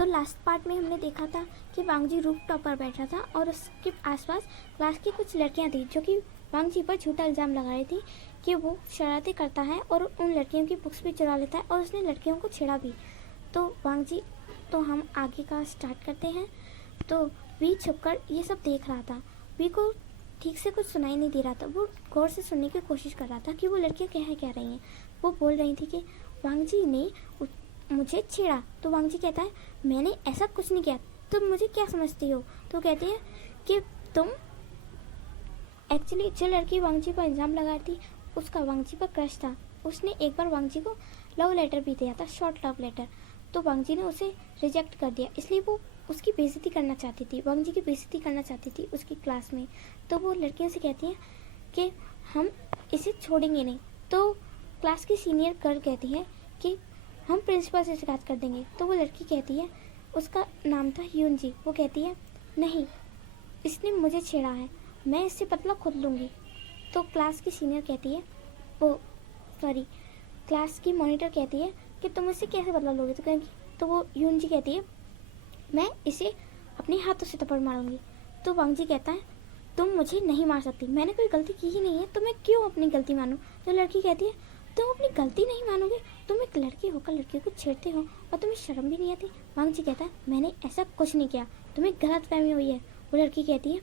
तो last part में हमने देखा था कि वांगजी रूफ टॉप पर बैठा था और उसके आसपास क्लास की कुछ लड़कियां थी जो कि वांगजी पर झूठा इल्ज़ाम लगा रही थी कि वो शरारतें करता है और उन लड़कियों की बुक्स भी चुरा लेता है और उसने लड़कियों को छेड़ा भी। तो वांगजी, तो हम आगे का स्टार्ट करते हैं। तो वी छुपकर ये सब देख रहा था। वी को ठीक से कुछ सुनाई नहीं दे रहा था। वो गौर से सुनने की कोशिश कर रहा था कि वो लड़कियाँ कह रही हैं। वो बोल रही थी कि वांगजी ने मुझे छेड़ा। तो वांगजी कहता है मैंने ऐसा कुछ नहीं किया, तुम मुझे क्या समझती हो। तो कहती है कि तुम एक्चुअली जो लड़की वांगजी पर इल्ज़ाम लगा रही थी उसका वांगजी पर क्रश था। उसने एक बार वांगजी को लव लेटर भी दिया था, शॉर्ट लव लेटर। तो वांगजी ने उसे रिजेक्ट कर दिया, इसलिए वो उसकी बेइज्जती करना चाहती थी, वांगजी की बेइज्जती करना चाहती थी उसकी क्लास में। तो वो लड़कियों से कहती है कि हम इसे छोड़ेंगे नहीं। तो क्लास की सीनियर गर्ल कहती है कि हम प्रिंसिपल से शिकायत कर देंगे। तो वो लड़की कहती है, उसका नाम था यूनजी, वो कहती है नहीं, इसने मुझे छेड़ा है, मैं इससे बदला खुद लूँगी। तो क्लास की सीनियर कहती है, क्लास की मॉनिटर कहती है कि तुम इससे कैसे बदला लोगे। तो वो यूनजी कहती है मैं इसे अपने हाथों से थप्पड़ मारूंगी। तो वांगजी कहता है तुम मुझे नहीं मार सकती, मैंने कोई गलती की ही नहीं है, तो मैं क्यों अपनी गलती मानूं। तो लड़की कहती है तुम अपनी गलती नहीं मानोगे, तुम एक लड़की होकर लड़कियों को छेड़ते हो और तुम्हें शर्म भी नहीं आती। वांगजी कहता है मैंने ऐसा कुछ नहीं किया, तुम्हें गलतफहमी हुई है। वो लड़की कहती है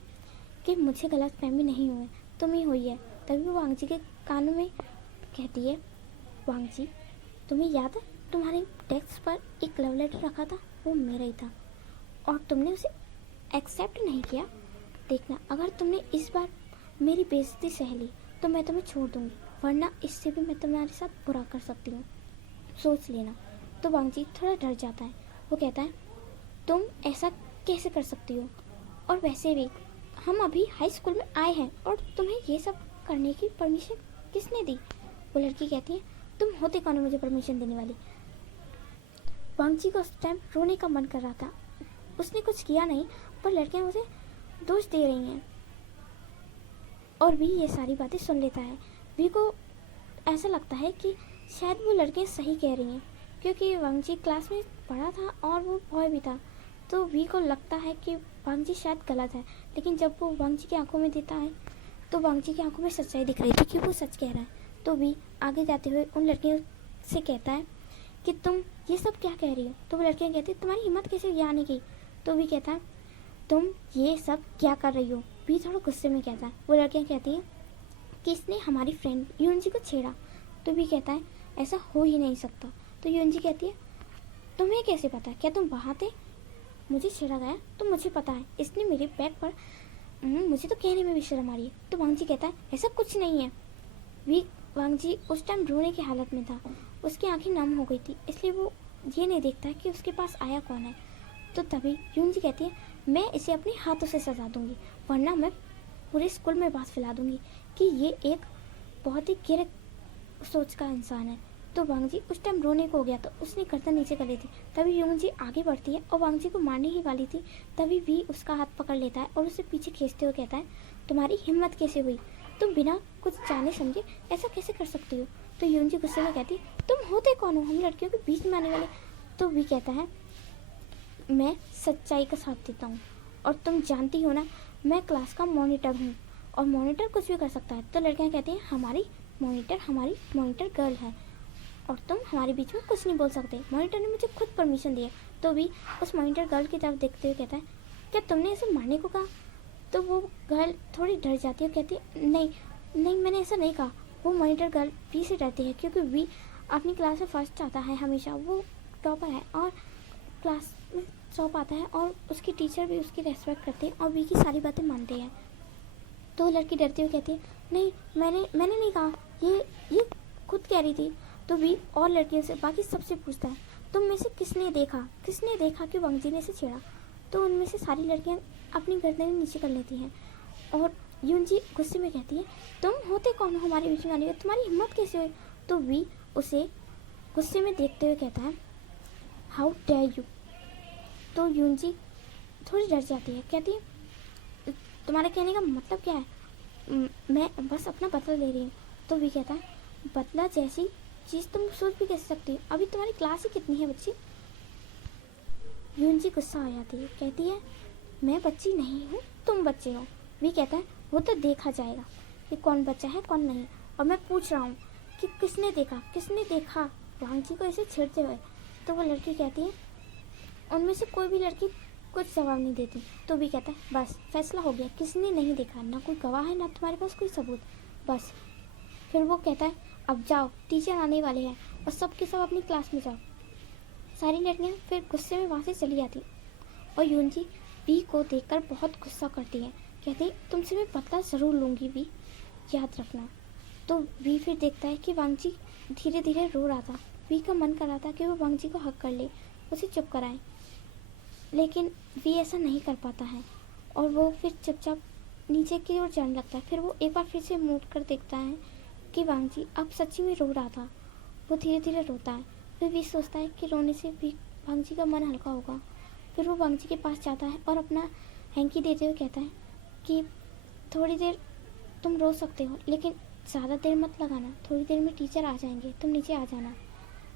कि मुझे गलतफहमी नहीं हुई, तुम्हें हुई है। तभी वो वांगजी के कानों में कहती है वांगजी, तुम्हें याद है तुम्हारे डेस्क पर एक लव लेटर रखा था, वो मेरा ही था और तुमने उसे एक्सेप्ट नहीं किया। देखना, अगर तुमने इस बार मेरी बेइज्जती सह ली तो मैं तुम्हें छोड़ दूंगी, वरना इससे भी मैं तुम्हारे साथ बुरा कर सकती हूँ, सोच लेना। तो वांगजी थोड़ा डर जाता है। वो कहता है तुम ऐसा कैसे कर सकती हो, और वैसे भी हम अभी हाई स्कूल में आए हैं और तुम्हें ये सब करने की परमिशन किसने दी। वो लड़की कहती है तुम होते कौन हो मुझे परमिशन देने वाली। वांगजी को उस टाइम रोने का मन कर रहा था, उसने कुछ किया नहीं, पर लड़कियां मुझे दोष दे रही हैं। और भी ये सारी बातें सुन लेता है। वी को ऐसा लगता है कि शायद वो लड़कियां सही कह रही हैं, क्योंकि वांगजी क्लास में पढ़ा था और वो बॉय भी था। तो वी को लगता है कि वांगजी शायद गलत है, लेकिन जब वो वांगजी की आंखों में देता है तो वांगजी की आंखों में सच्चाई दिख रही थी कि वो सच कह रहा है। तो वी आगे जाते हुए उन लड़कियों से कहता है कि तुम ये सब क्या कह रही हो। तो वो लड़कियां कहती है तुम्हारी हिम्मत कैसे ये आने की। तो वी कहता है तुम ये सब क्या कर रही हो। वी थोड़ा गुस्से में कहता है। वो लड़कियां कहती है कि इसने हमारी फ्रेंड यूनजी को छेड़ा। तो वी कहता है ऐसा हो ही नहीं सकता। तो यूनजी कहती है तुम्हें कैसे पता, क्या तुम वहाँ थे, मुझे छेड़ा गया तो मुझे पता है, इसने मेरे बैग पर मुझे तो कहने में भी शर्म आ रही है। तो वांगजी कहता है ऐसा कुछ नहीं है। वांगजी उस टाइम रोने की हालत में था, उसकी आंखें नम हो गई थी, इसलिए वो ये नहीं देखता कि उसके पास आया कौन है। तो तभी यूनजी कहती है मैं इसे अपने हाथों से सजा दूंगी, वरना मैं पूरे स्कूल में बात फैला दूंगी कि ये एक बहुत ही गिर सोच का इंसान है। तो वांगजी उस टाइम रोने को हो गया, तो उसने गर्दन नीचे कर ली थी। तभी यूनजी आगे बढ़ती है और वांगजी को मारने ही वाली थी। तभी वी उसका हाथ पकड़ लेता है और उसे पीछे खींचते हुए कहता है तुम्हारी हिम्मत कैसे हुई, तुम बिना कुछ जाने समझे ऐसा कैसे कर सकती हो। तो यूनजी गुस्से में कहती है तुम होते कौन हो हम लड़कियों के बीच में आने वाले। तो वी कहता है मैं सच्चाई का साथ देता हूँ और तुम जानती हो ना मैं क्लास का मॉनिटर हूँ और मॉनिटर कुछ भी कर सकता है। तो लड़कियाँ कहती हैं हमारी मॉनिटर गर्ल है और तुम हमारे बीच में कुछ नहीं बोल सकते, मॉनिटर ने मुझे खुद परमिशन दी है। तो भी उस मॉनिटर गर्ल की तरफ देखते हुए कहता है क्या तुमने इसे मारने को कहा। तो वो गर्ल थोड़ी डर जाती है, कहती है नहीं मैंने ऐसा नहीं कहा। वो मॉनिटर गर्ल वी से डरती है क्योंकि वी अपनी क्लास में फर्स्ट आता है, हमेशा वो टॉपर है और क्लास में टॉप आता है और उसकी टीचर भी उसकी रेस्पेक्ट करते हैं और वी की सारी बातें मानते हैं। तो लड़की डरती हुई कहती है नहीं मैंने नहीं कहा, ये खुद कह रही थी। तो वी और लड़कियों से बाकी सबसे पूछता है तुम में से किसने देखा कि वांगजी ने इसे छेड़ा। तो उनमें से सारी लड़कियां अपनी गर्दनें नीचे कर लेती हैं और यूनजी गुस्से में कहती है तुम होते कौन हो हमारे बीच में आने के, तुम्हारी हिम्मत कैसे हुई। तो वी उसे गुस्से में देखते हुए कहता है हाउ डेयर यू। तो यूनजी थोड़ी डर जाती है, कहती है तुम्हारे कहने का मतलब क्या है, मैं बस अपना बदला ले रही हूँ। तो वी कहता है बदला जैसी चीज़ तुम सोच भी कैसे सकती हो, अभी तुम्हारी क्लास ही कितनी है बच्ची। यूनजी गुस्सा आ जाती है, कहती है मैं बच्ची नहीं हूँ, तुम बच्चे हो। वी कहता है वो तो देखा जाएगा कि कौन बच्चा है कौन नहीं, और मैं पूछ रहा हूँ कि किसने देखा वांग जी को ऐसे छेड़ते हुए। तो वो लड़की कहती है उनमें से कोई भी लड़की कुछ जवाब नहीं देती। तो भी कहता है बस फैसला हो गया, किसने नहीं देखा, ना कोई गवाह है ना तुम्हारे पास कोई सबूत, बस। फिर वो कहता है अब जाओ, टीचर आने वाले हैं और सब के सब अपनी क्लास में जाओ। सारी लड़कियाँ फिर गुस्से में वहाँ से चली जाती और यूनजी वी को देखकर बहुत गुस्सा करती है, कहती तुमसे मैं बदला ज़रूर लूँगी वी, याद रखना। तो वी फिर देखता है कि वांग जी धीरे धीरे रो रहा था। वी का मन कर रहा था कि वो वांग जी को हक कर ले, उसे चुप कराए, लेकिन वी ऐसा नहीं कर पाता है और वो फिर चुपचाप नीचे की ओर जाने लगता है। फिर वो एक बार फिर से मुड़ कर देखता है कि वांग जी अब सच्ची में रो रहा था। वो धीरे धीरे रोता है। फिर वी सोचता है कि रोने से भी वांग जी का मन हल्का होगा। फिर वो वांग जी के पास जाता है और अपना हैंकी देते हुए कहता है कि थोड़ी देर तुम रो सकते हो, लेकिन ज़्यादा देर मत लगाना, थोड़ी देर में टीचर आ जाएंगे, तुम नीचे आ जाना।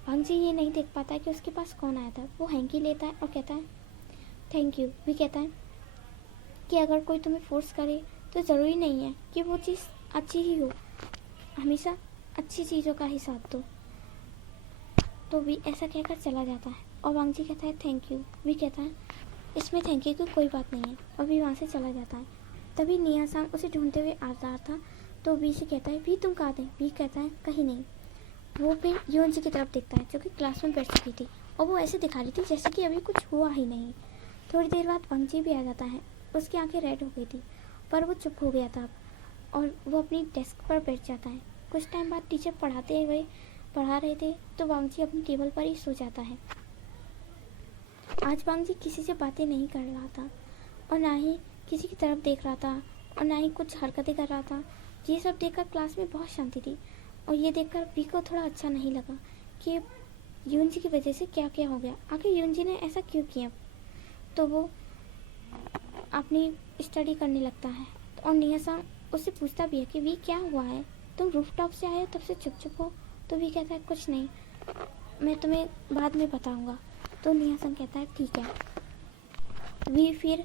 वांग जी ये नहीं देख पाता है कि उसके पास कौन आया था। वो हैंकी लेता है और कहता है थैंक यू। भी कहता है कि अगर कोई तुम्हें फोर्स करे तो ज़रूरी नहीं है कि वो चीज़ अच्छी ही हो, हमेशा अच्छी चीज़ों का ही साथ दो। तो भी ऐसा कहकर चला जाता है और वांग जी कहता है थैंक यू। भी कहता है इसमें थैंक यू की कोई बात नहीं है, और भी वहाँ से चला जाता है। तभी निया सांग उसे ढूंढते हुए आ रहा था। तो वी से कहता है वी तुम कहाँ थे। वी कहता है कहीं नहीं। वो फिर यून जी की तरफ देखता है जो कि क्लास में बैठ चुकी थी और वो ऐसे दिखा रही थी जैसे कि अभी कुछ हुआ ही नहीं। थोड़ी देर बाद वांग जी भी आ जाता है। उसकी आंखें रेड हो गई थी पर वो चुप हो गया था और वो अपनी डेस्क पर बैठ जाता है। कुछ टाइम बाद टीचर पढ़ा रहे थे तो वांग जी अपनी टेबल पर ही सो जाता है। आज वांग जी किसी से बातें नहीं कर रहा था और ना ही किसी की तरफ देख रहा था और ना ही कुछ हरकतें कर रहा था। ये सब देखकर क्लास में बहुत शांति थी और ये देखकर वी को थोड़ा अच्छा नहीं लगा कि यून जी की वजह से क्या क्या हो गया, आखिर यून जी ने ऐसा क्यों किया। तो वो अपनी स्टडी करने लगता है और निया सांग उससे पूछता भी है कि वी क्या हुआ है, तुम रूफटॉप से आए हो तब से चुप हो। तो वी कहता है कुछ नहीं, मैं तुम्हें बाद में बताऊंगा। तो निया सांग कहता है ठीक है। वी फिर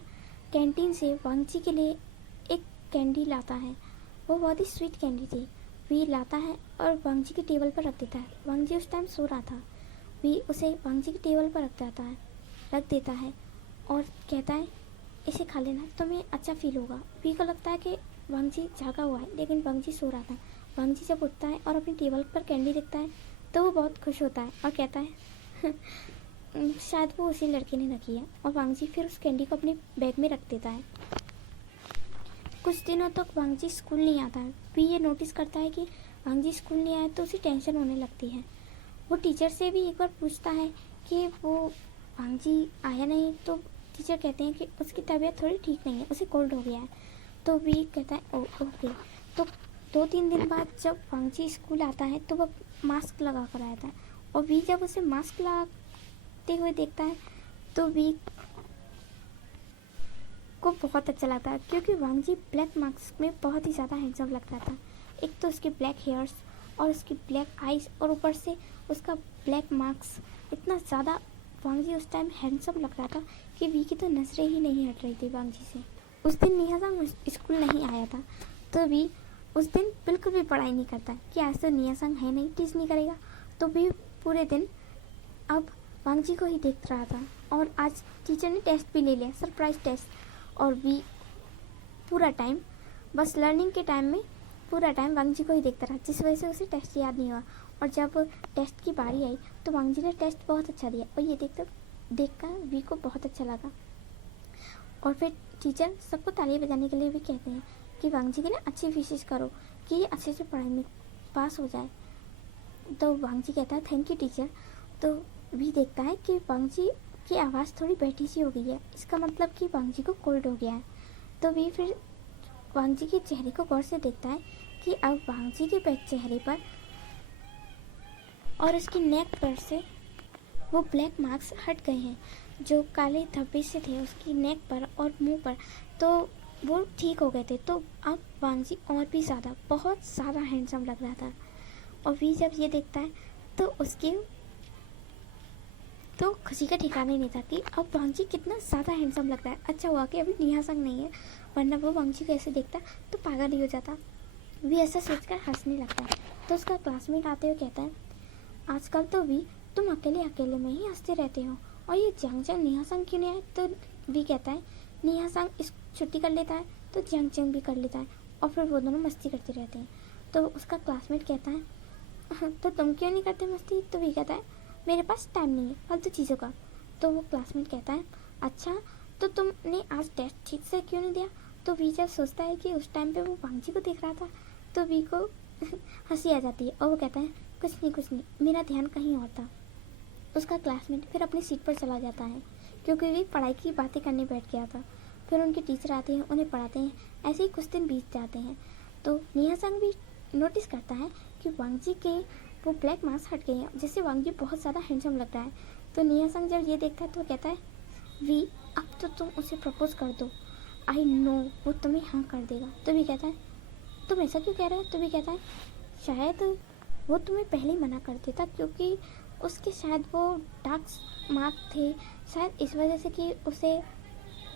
कैंटीन से वांग जी के लिए एक कैंडी लाता है। वो बहुत ही स्वीट कैंडी थी। वी लाता है और वांग जी की टेबल पर रख देता है। वांग जी उस टाइम सो रहा था। वी उसे वांग जी की टेबल पर रख देता है और कहता है इसे खा लेना, तुम्हें अच्छा फील होगा। वी को लगता है कि वांग जी जागा हुआ है, लेकिन वांग जी सो रहा था। वांग जी जब उठता है और अपनी टेबल पर कैंडी देखता है तो वो बहुत खुश होता है और कहता है शायद वो उसी लड़के ने रखी है, और वांग जी फिर उस कैंडी को अपने बैग में रख देता है। कुछ दिनों तक वांग जी स्कूल नहीं आता है। वी ये नोटिस करता है कि वांग जी स्कूल नहीं आए तो उसे टेंशन होने लगती है। वो टीचर से भी एक बार पूछता है कि वो वांग जी आया नहीं, तो टीचर कहते हैं कि उसकी तबीयत थोड़ी ठीक नहीं है, उसे कोल्ड हो गया है। तो वी कहता है ओके। तो 2-3 दिन बाद जब वांग जी स्कूल आता है तो वह मास्क लगा कर आया था, और वी जब उसे मास्क लगाते हुए देखता है तो वी को बहुत अच्छा लगता है, क्योंकि वांग जी ब्लैक मास्क में बहुत ही ज़्यादा हैंडसम लग रहा था। एक तो उसके ब्लैक हेयर्स और उसकी ब्लैक आइज़ और ऊपर से उसका ब्लैक मास्क, इतना ज़्यादा वांग जी उस टाइम हैंडसम लग रहा था कि वी की तो नजरें ही नहीं हट रही थी वांग जी से। उस दिन निया सांग स्कूल नहीं आया था तो वी उस दिन बिल्कुल भी पढ़ाई नहीं करता कि आज तो निया सांग है नहीं, टीच नहीं करेगा। तो वी पूरे दिन अब वांग जी को ही देख रहा था, और आज टीचर ने टेस्ट भी ले लिया, सरप्राइज टेस्ट। और वी पूरा टाइम बस लर्निंग के टाइम में पूरा टाइम वांग जी को ही देखता रहा, जिस वजह से उसे टेस्ट याद नहीं हुआ। और जब टेस्ट की बारी आई तो वांग जी ने टेस्ट बहुत अच्छा दिया, और ये देखकर वी को बहुत अच्छा लगा। और फिर टीचर सबको ताली बजाने के लिए भी कहते हैं कि वांग जी की ना अच्छी विशेष करो कि ये अच्छे से पढ़ाई में पास हो जाए। तो वांग जी कहता है थैंक यू टीचर। तो वी देखता है कि वांग जी की आवाज़ थोड़ी बैठी सी हो गई है, इसका मतलब कि वांग जी को कोल्ड हो गया है। तो वी फिर वांग जी के चेहरे को गौर से देखता है कि अब वांग जी के चेहरे पर और उसकी नेक पर से वो ब्लैक मार्क्स हट गए हैं जो काले धब्बे से थे उसकी नेक पर और मुंह पर, तो वो ठीक हो गए थे। तो अब वांग जी और भी ज़्यादा बहुत ज़्यादा हैंडसम लग रहा था। और वी जब ये देखता है तो उसके तो खुशी का ठिकाना नहीं था कि अब वांगजी कितना ज़्यादा हैंडसम लग रहा है। अच्छा हुआ कि अभी नेहा संग नहीं है, वरना वो वांगजी को ऐसे देखता तो पागल ही हो जाता। भी ऐसा सोचकर हंसने लगता है। तो उसका क्लासमेट आते हुए कहता है, आजकल तो भी तुम अकेले अकेले में ही हंसते रहते हो, और ये जंग जंग नेहा संग क्यों नहीं आए? तो भी कहता है, नेहा संग इस छुट्टी कर लेता है तो जंग जंग भी कर लेता है, और फिर वो दोनों मस्ती करते रहते हैं। तो उसका क्लासमेट कहता है, तो तुम क्यों नहीं करते मस्ती? तो भी कहता है, मेरे पास टाइम नहीं है फालतू चीज़ों का। तो वो क्लासमेट कहता है, अच्छा तो तुमने आज टेस्ट ठीक से क्यों नहीं दिया? तो वी जब सोचता है कि उस टाइम पे वो वांगजी को देख रहा था, तो वी को हंसी आ जाती है, और वो कहता है, कुछ नहीं, मेरा ध्यान कहीं और था। उसका क्लासमेट फिर अपनी सीट पर चला जाता है, क्योंकि वे पढ़ाई की बातें करने बैठ गया था। फिर उनके टीचर आते हैं, उन्हें पढ़ाते हैं। ऐसे ही कुछ दिन बीत जाते हैं। तो नेहा संग भी नोटिस करता है कि वांगजी के वो ब्लैक मार्क्स हट गए हैं, जिससे वांगजी बहुत ज़्यादा हैंडसम लग रहा है। तो नेहा संग जब ये देखता है तो वो कहता है, वी अब तो तुम उसे प्रपोज कर दो, आई नो वो तुम्हें हाँ कर देगा। तो भी कहता है, तुम ऐसा क्यों कह रहे हो? तो भी कहता है, शायद वो तुम्हें पहले ही मना कर देता, क्योंकि उसके शायद वो डार्क मार्क थे, शायद इस वजह से कि उसे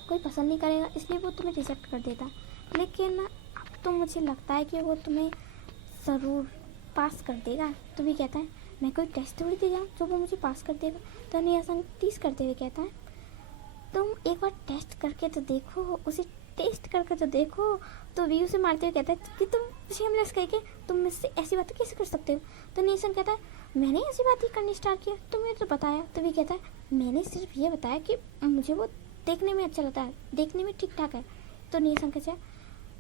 कोई पसंद नहीं करेगा, इसलिए वो तुम्हें रिजेक्ट कर देता। लेकिन अब तो मुझे लगता है कि वो तुम्हें ज़रूर पास कर देगा। तो भी कहता है, मैं कोई टेस्ट थोड़ी दे जाऊँ जो वो मुझे पास कर देगा। तो नेहा संग टीज करते हुए कहता है, तुम एक बार टेस्ट करके तो देखो, उसे टेस्ट करके तो देखो। तो वी उसे मारते हुए कहता है कि तुम शेमलेस कह के तुम मुझसे ऐसी बातें कैसे कर सकते हो? तो नेहा संग कहता है, मैंने ऐसी बात ही करनी स्टार्ट किया, तुम्हें तो बताया। तो भी कहता है, मैंने सिर्फ ये बताया कि मुझे वो देखने में अच्छा लगता है, देखने में ठीक ठाक है। तो नेहा संग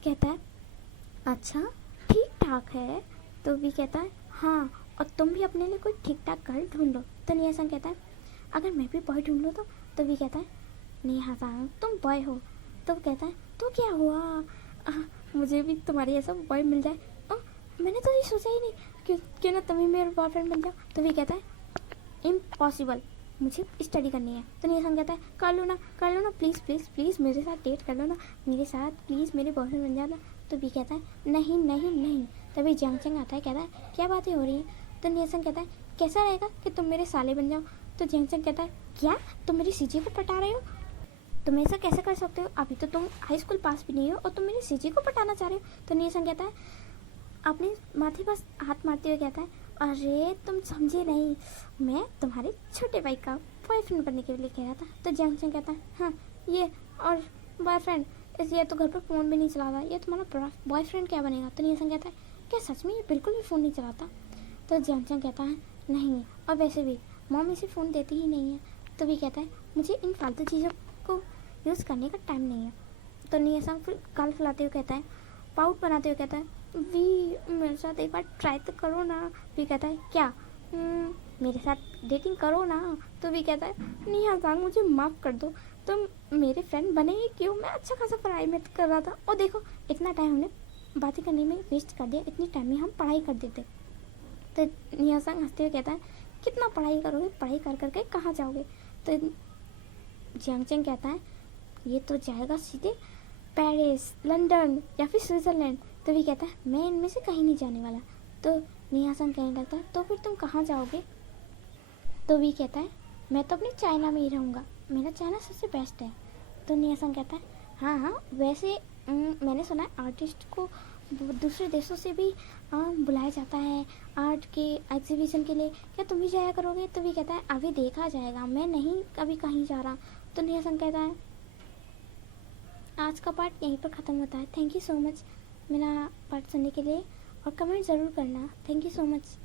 कहता है, अच्छा ठीक ठाक है? तो भी कहता है, हाँ, और तुम भी अपने लिए कोई ठीक ठाक गर्ल ढूंढ लो। तो नेहा संग कहता है, अगर मैं भी बॉय ढूंढ लूँ तो भी कहता है, नेहा संग तुम बॉय हो। तो कहता है, तो क्या हुआ, मुझे भी तुम्हारी ऐसा बॉय मिल जाए। मैंने तो ये सोचा ही नहीं क्यों ना तुम्हें मेरा बॉयफ्रेंड बन जाओ। तो भी कहता है, इम्पॉसिबल, मुझे स्टडी करनी है। तो नेहा संग कहता है, कर लो ना, प्लीज़ प्लीज़ प्लीज़ मेरे साथ डेट कर लो ना, मेरे साथ प्लीज़ मेरे बॉयफ्रेंड बन जाना। तो भी कहता है, नहीं नहीं नहीं। तभी जंग चंग आता है, कहता है, क्या बातें हो रही हैं? तो नेहा संग कहता है, कैसा रहेगा कि तुम मेरे साले बन जाओ? तो जंग चंग कहता है, क्या तुम मेरी सीजी को पटा रहे हो? तुम ऐसा कैसे कर सकते हो? अभी तो तुम हाई स्कूल पास भी नहीं हो और तुम मेरी सीजी को पटाना चाह रहे हो? तो नेहा संग कहता है, अपने माथे पर हाथ मारते हुए कहता है, अरे तुम समझे नहीं, मैं तुम्हारे छोटे भाई का बॉयफ्रेंड बनने के लिए कह रहा था। तो जंग चंग कहता है, हाँ ये और बॉयफ्रेंड, इसलिए तो घर पर फ़ोन भी नहीं चलाता, ये तुम्हारा बॉयफ्रेंड क्या बनेगा? तो नेहा संग कहता है, क्या सच में ये बिल्कुल भी फ़ोन नहीं चलाता? तो जंग चंग कहता है, नहीं, और वैसे भी मॉम इसे फ़ोन देती ही नहीं है। तो भी कहता है, मुझे इन फालतू चीज़ों को यूज़ करने का टाइम नहीं है। तो नेहा संग फिर गाल फैलाते हुए कहता है, पाउट बनाते हुए कहता है, वी मेरे साथ एक बार ट्राई तो करो ना। भी कहता है, क्या मेरे साथ डेटिंग करो ना। तो भी कहता है, नेहा संग मुझे माफ़ कर दो, तुम मेरे फ्रेंड बने ही क्यों? मैं अच्छा खासा पढ़ाई में कर रहा था, और देखो इतना टाइम हमने बातें करने में वेस्ट कर दिया, इतनी टाइम में हम पढ़ाई कर देते। तो नेहा संग हंसते हुए कहता है, कितना पढ़ाई करोगे, पढ़ाई कर करके कहाँ जाओगे? तो जंग चंग कहता है, ये तो जाएगा सीधे पेरिस, लंदन या फिर स्विट्ज़रलैंड। तो भी कहता है, मैं इनमें से कहीं नहीं जाने वाला। तो नेहा संग कहने लगता है, तो फिर तुम कहाँ जाओगे? तो भी कहता है, मैं तो अपने चाइना में ही रहूँगा, मेरा चाइना सबसे बेस्ट है। तो नेहा संग कहता है, हाँ वैसे मैंने सुना है आर्टिस्ट को दूसरे देशों से भी बुलाया जाता है आर्ट के एग्जीबिशन के लिए, क्या तुम भी जाया करोगे? तो भी कहता है, अभी देखा जाएगा, मैं नहीं अभी कहीं जा रहा। तो नेहा संग कहता है, आज का पार्ट यहीं पर ख़त्म होता है। थैंक यू सो मच मेरा पार्ट सुनने के लिए, और कमेंट ज़रूर करना। Thank you so much.